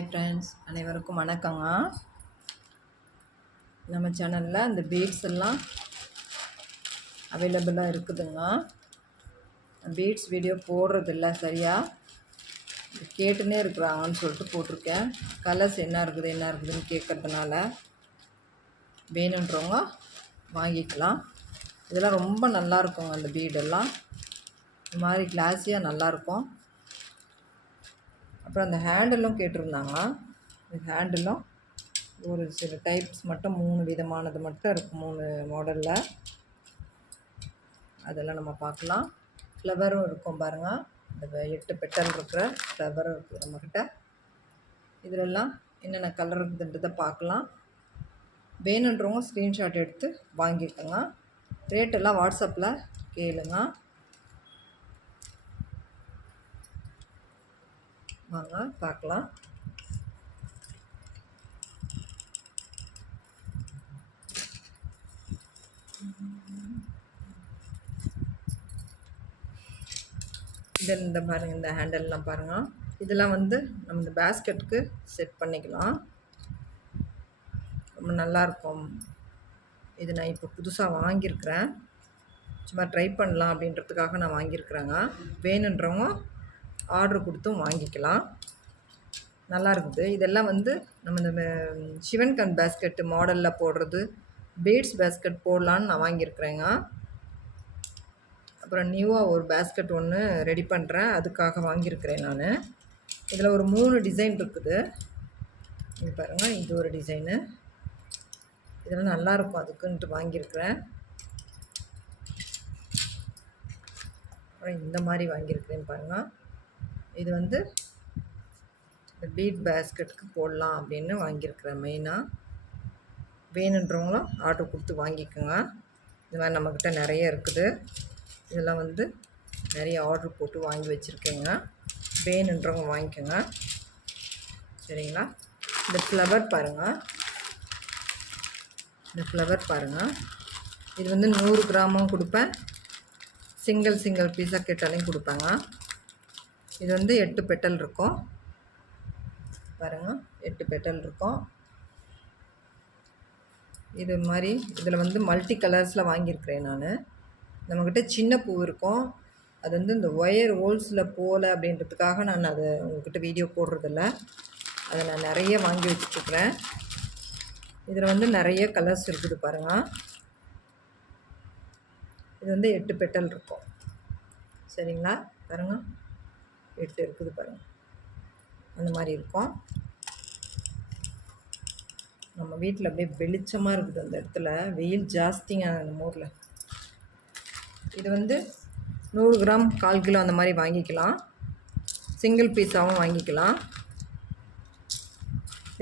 Hi friends, அனைவருக்கும் வணக்கங்க. நம்ம சேனலில் அந்த பீட்ஸ் எல்லாம் அவைலபிளாக இருக்குதுங்க. பீட்ஸ் வீடியோ போடுறதில்ல சரியாக, கேட்டுன்னே இருக்கிறாங்கன்னு சொல்லிட்டு போட்டிருக்கேன். கலர்ஸ் என்ன இருக்குதுன்னு கேட்குறதுனால வேணுன்றவங்க வாங்கிக்கலாம். இதெல்லாம் ரொம்ப நல்லாயிருக்குங்க. அந்த பீடெல்லாம் இந்த மாதிரி கிளாஸியாக நல்லாயிருக்கும். அப்புறம் அந்த ஹேண்டிலும் கேட்டிருந்தாங்க. இந்த ஹேண்டிலும் ஒரு சில டைப்ஸ் மட்டும் 3 விதமானது மட்டும் இருக்குது, 3 மாடலில். அதெல்லாம் நம்ம பார்க்கலாம். ஃப்ளவரும் இருக்கும் பாருங்கள். இந்த 8 பெட்டல் இருக்கிற ஃப்ளவரும் இருக்குது நம்மக்கிட்ட. இதிலெல்லாம் என்னென்ன கலர் இருக்குதுன்றதை பார்க்கலாம். வேணுன்றவங்க ஸ்க்ரீன்ஷாட் எடுத்து வாங்கிக்கோங்க. ரேட்டெல்லாம் வாட்ஸ்அப்பில் கேளுங்க. வாங்க பார்க்கலாம். இந்த பாருங்கள், இந்த ஹேண்டல்லாம் பாருங்கள். இதெல்லாம் நம்ம இந்த பேஸ்கெட்டுக்கு செட் பண்ணிக்கலாம். ரொம்ப நல்லாயிருக்கும். இது நான் இப்போ புதுசாக வாங்கியிருக்கிறேன். சும்மா ட்ரை பண்ணலாம் அப்படின்றதுக்காக நான் வாங்கியிருக்கிறேங்க. வேணுன்றவங்க ஆர்டர் கொடுத்தும் வாங்கிக்கலாம். நல்லா இருக்குது. இதெல்லாம் நம்ம இந்த சிவன்கண் பேஸ்கெட்டு மாடலில் போடுறது, பீட்ஸ் பேஸ்கெட் போடலான்னு நான் வாங்கியிருக்கிறேங்க. அப்புறம் நியூவாக ஒரு பேஸ்கெட் ஒன்று ரெடி பண்ணுறேன், அதுக்காக வாங்கியிருக்கிறேன் நான். இதில் ஒரு 3 டிசைன் இருக்குது. இது பாருங்கள், இது ஒரு டிசைனு. இதெல்லாம் நல்லாயிருக்கும், அதுக்குன்ட்டு வாங்கியிருக்கிறேன். அப்புறம் இந்த மாதிரி வாங்கியிருக்கிறேன் பாருங்கள். இது இந்த பீட் பேஸ்கெட்டுக்கு போடலாம் அப்படின்னு வாங்கியிருக்கிறேன் மெயினாக. வேணுன்றவங்களும் ஆர்டர் கொடுத்து வாங்கிக்கோங்க. இது மாதிரி நம்மக்கிட்ட நிறைய இருக்குது. இதெல்லாம் நிறைய ஆர்டர் போட்டு வாங்கி வச்சுருக்கேங்க. வேணுன்றவங்க வாங்கிக்கோங்க, சரிங்களா. இந்த ஃப்ளவர் பாருங்கள், இந்த ஃப்ளவர் பாருங்கள். இது 100 கிராமும் கொடுப்பேன், சிங்கிள் பீஸாக கேட்டாலையும் கொடுப்பேங்க. இது 8 பெட்டல் இருக்கும் பாருங்கள், 8 பெட்டல் இருக்கும். இது மாதிரி இதில் மல்டி கலர்ஸில் வாங்கியிருக்கிறேன் நான். நம்மக்கிட்ட சின்ன பூ இருக்கும், அது இந்த ஒயர் ஹோல்ஸில் போகல அப்படின்றதுக்காக நான் அதை உங்கள்கிட்ட வீடியோ போடுறதில்ல. அதை நான் நிறைய வாங்கி வச்சுட்டுருக்குறேன். இதில் நிறைய கலர்ஸ் இருக்குது பாருங்கள். இது 8 பெட்டல் இருக்கும், சரிங்களா. பாருங்கள், 8 இருக்குது பாருங்கள். அந்த மாதிரி இருக்கும். நம்ம வீட்டில் அப்படியே வெளிச்சமாக இருக்குது. அந்த இடத்துல வெயில் ஜாஸ்திங்க நம்ம ஊரில். இது 100 கிராம் 1/4 கிலோ அந்த மாதிரி வாங்கிக்கலாம். சிங்கிள் பீஸாகவும் வாங்கிக்கலாம்.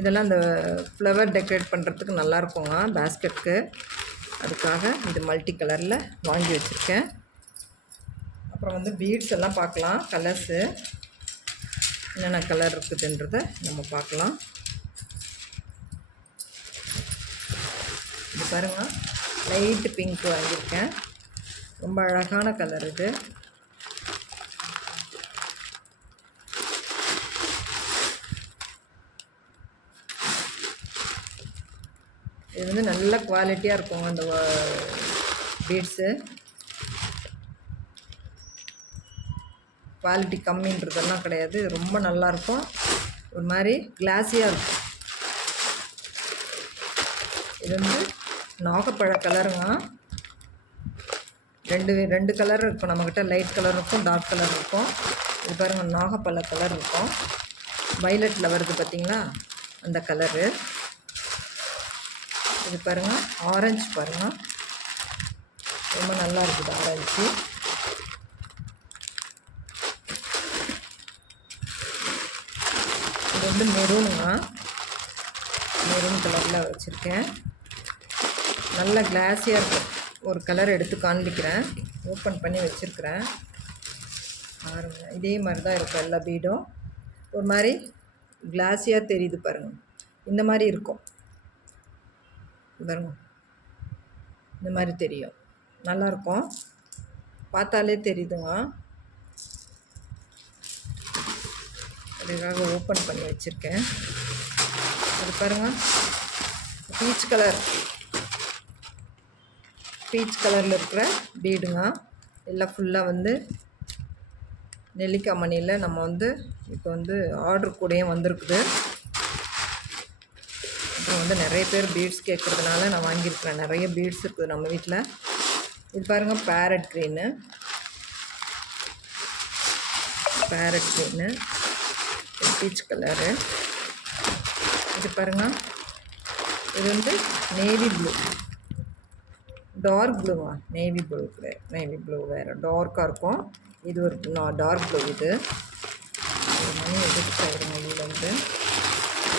இதெல்லாம் இந்த ஃப்ளவர் டெக்கரேட் பண்ணுறதுக்கு நல்லாயிருக்குங்க பேஸ்கெட்டுக்கு. அதுக்காக இது மல்டி கலரில் வாங்கி வச்சுருக்கேன். அப்புறம் பீட்ஸ் எல்லாம் பார்க்கலாம். கலர்ஸு என்னென்ன கலர் இருக்குதுன்றதை நம்ம பார்க்கலாம். இது பாருங்கள், லைட்டு பிங்க் வாங்கியிருக்கேன். ரொம்ப அழகான கலர் இது. இது நல்ல குவாலிட்டியாக இருக்குங்க அந்த பீட்ஸு. குவாலிட்டி கம்மின்றதெல்லாம் கிடையாது, ரொம்ப நல்லாயிருக்கும். ஒரு மாதிரி கிளாஸியாக இருக்கும். இது நாகப்பழ கலருங்க. ரெண்டு கலர் இருக்கும் நம்மக்கிட்ட. லைட் கலர் இருக்கும், டார்க் கலர் இருக்கும். இது பாருங்கள், நாகப்பழ கலர் இருக்கும். வைலட்டில் வருது பார்த்திங்களா, அந்த கலரு. இது பாருங்கள், ஆரஞ்சு பாருங்கள், ரொம்ப நல்லா இருக்குது ஆரஞ்சு. இது மெரூனுங்க, மெரூன் கலரில் வச்சுருக்கேன். நல்ல கிளாஸியாக இருக்கும். ஒரு கலர் எடுத்து காண்பிக்கிறேன், ஓப்பன் பண்ணி வச்சுருக்கிறேன் பாருங்கள். இதே மாதிரி தான் இருக்கும் எல்லா பீடும். ஒரு மாதிரி கிளாஸியாக தெரியுது பாருங்கள். இந்த மாதிரி இருக்கும் பாருங்கள், இந்த மாதிரி தெரியும். நல்லாயிருக்கும், பார்த்தாலே தெரியுதுங்க. இதுக்காக ஓப்பன் பண்ணி வச்சுருக்கேன். அது பாருங்கள், பீச் கலரில் இருக்கிற பீடுங்க. எல்லாம் ஃபுல்லாக வந்து நெல்லிக்காய் மணியில் நம்ம வந்து இப்போ வந்து ஆர்டர் கூடயும் வந்திருக்குது. அப்புறம் வந்து நிறைய பேர் பீட்ஸ் கேட்குறதுனால நான் வாங்கியிருக்கிறேன். நிறைய பீட்ஸ் இருக்குது நம்ம வீட்டில். இது பாருங்கள், பேரட் க்ரீனு, பீச் கலரு. இது பாருங்கள், இது வந்து நேவி ப்ளூ, டார்க் ப்ளூவா, நேவி ப்ளூ வேறு டார்க்காக இருக்கும். இது ஒரு டார்க் ப்ளூ. இது மணி எடுத்து ஆகிடுங்க. இதில் வந்து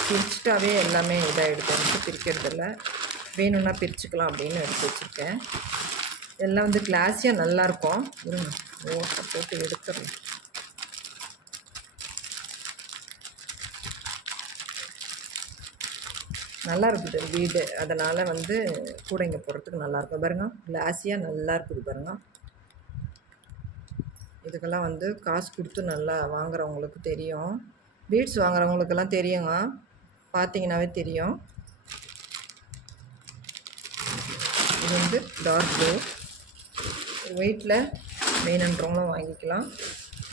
பிரிச்சுட்டாவே எல்லாமே இதாக எடுத்து பிரிக்கிறதில்ல, வேணும்னா பிரிச்சுக்கலாம் அப்படின்னு எடுத்து வச்சுருக்கேன். இதெல்லாம் வந்து கிளாஸியாக நல்லாயிருக்கும். இருங்க, ஓட்டை போட்டு எடுத்துடலாம். நல்லா இருக்குது வீடு, அதனால் வந்து கூடைங்க போடுறதுக்கு நல்லாயிருக்கும். பாருங்கள், கிளாஸியாக நல்லா இருக்குது பாருங்கள். இதுக்கெல்லாம் வந்து காசு கொடுத்து நல்லா வாங்குறவங்களுக்கு தெரியும். பீட்ஸ் வாங்குறவங்களுக்கெல்லாம் தெரியுங்க, பார்த்தீங்கன்னாவே தெரியும். இது வந்து டார்க் ப்ளூ, ஒயிட்டில் வேணுன்றவங்களும் வாங்கிக்கலாம்.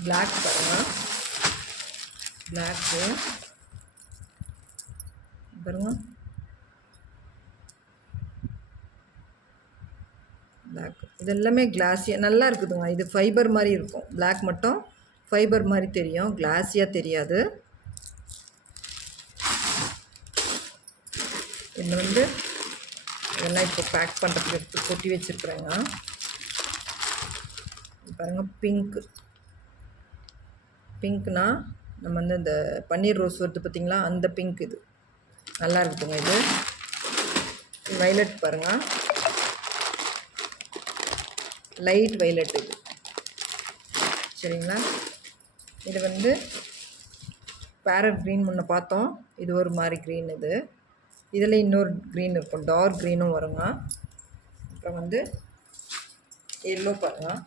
பிளாக் பாருங்கள், பிளாக்கு பாருங்கள், பிளாக். இது எல்லாமே கிளாஸியாக நல்லா இருக்குதுங்க. இது ஃபைபர் மாதிரி இருக்கும். பிளாக் மட்டும் ஃபைபர் மாதிரி தெரியும், கிளாஸியாக தெரியாது. இதில் வந்து இதெல்லாம் இப்போ பேக் பண்ணுறதுக்கு எடுத்து கொட்டி வச்சுருக்குறேங்க. பாருங்கள், பிங்க்னா நம்ம வந்து இந்த பன்னீர் ரோஸ் வருது பார்த்திங்களா, அந்த பிங்க். இது நல்லா இருக்குதுங்க. இது வைலட் பாருங்கள், லைட் வைலட் இது, சரிங்களா. இது வந்து பேரட் க்ரீன் முன்ன பார்த்தோம், இது ஒரு மாதிரி க்ரீன். இதில் இன்னொரு க்ரீன் இருக்கும், டார்க் க்ரீனும் வருங்க. அப்புறம் வந்து எல்லோ பாருங்கள்.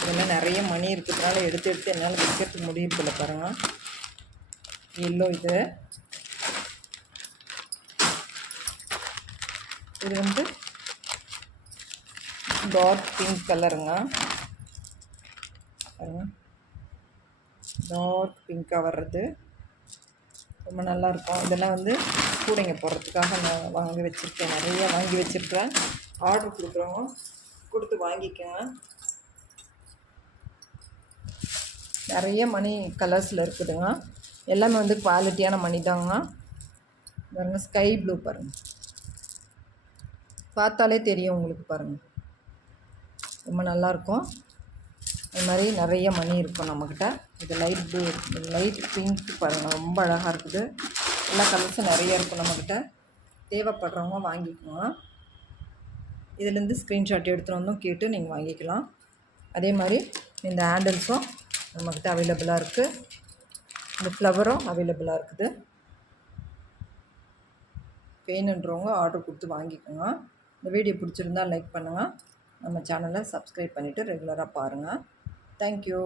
இதெல்லாம் நிறைய மணி இருக்கிறதுனால எடுத்து என்னால் வைக்கிறதுக்கு முடியறதில்ல பாருங்கள். எல்லோ இது வந்து டார்க் பிங்க் கலருங்க. டார்க் பிங்காக வர்றது ரொம்ப நல்லாயிருக்கும். இதெல்லாம் வந்து கூடைங்க போடுறதுக்காக நான் வாங்கி வச்சுருக்கேன், நிறைய வாங்கி வச்சுருக்கேன். ஆர்டர் கொடுக்குறவங்க கொடுத்து வாங்கிக்கோங்க. நிறைய மணி கலர்ஸில் இருக்குதுங்க. எல்லாமே வந்து குவாலிட்டியான மணி தாங்க. பாருங்கள், ஸ்கை ப்ளூ பாருங்கள், பார்த்தாலே தெரியும் உங்களுக்கு பாருங்கள், ரொம்ப நல்லாயிருக்கும். அது மாதிரி நிறைய மணி இருக்கும் நம்மக்கிட்ட. இது லைட் ப்ளூ, லைட் பிங்க் பாருங்கள், ரொம்ப அழகாக இருக்குது. எல்லா கலர்ஸும் நிறைய இருக்கும் நம்மக்கிட்ட. தேவைப்படுறவங்க வாங்கிக்கோங்க. இதிலேருந்து ஸ்க்ரீன்ஷாட் எடுத்துகிட்டு வந்தோம் கேட்டு நீங்கள் வாங்கிக்கலாம். அதே மாதிரி இந்த ஹேண்டில்ஸும் நம்மக்கிட்ட அவைலபிளாக இருக்குது. இந்த ஃப்ளவரும் அவைலபிளாக இருக்குது. வேணுன்றவங்க ஆர்டர் கொடுத்து வாங்கிக்கோங்க. இந்த வீடியோ பிடிச்சிருந்தால் லைக் பண்ணுங்கள். நம்ம சேனலை சப்ஸ்கிரைப் பண்ணிவிட்டு ரெகுலராக பாருங்கள். தேங்க்யூ.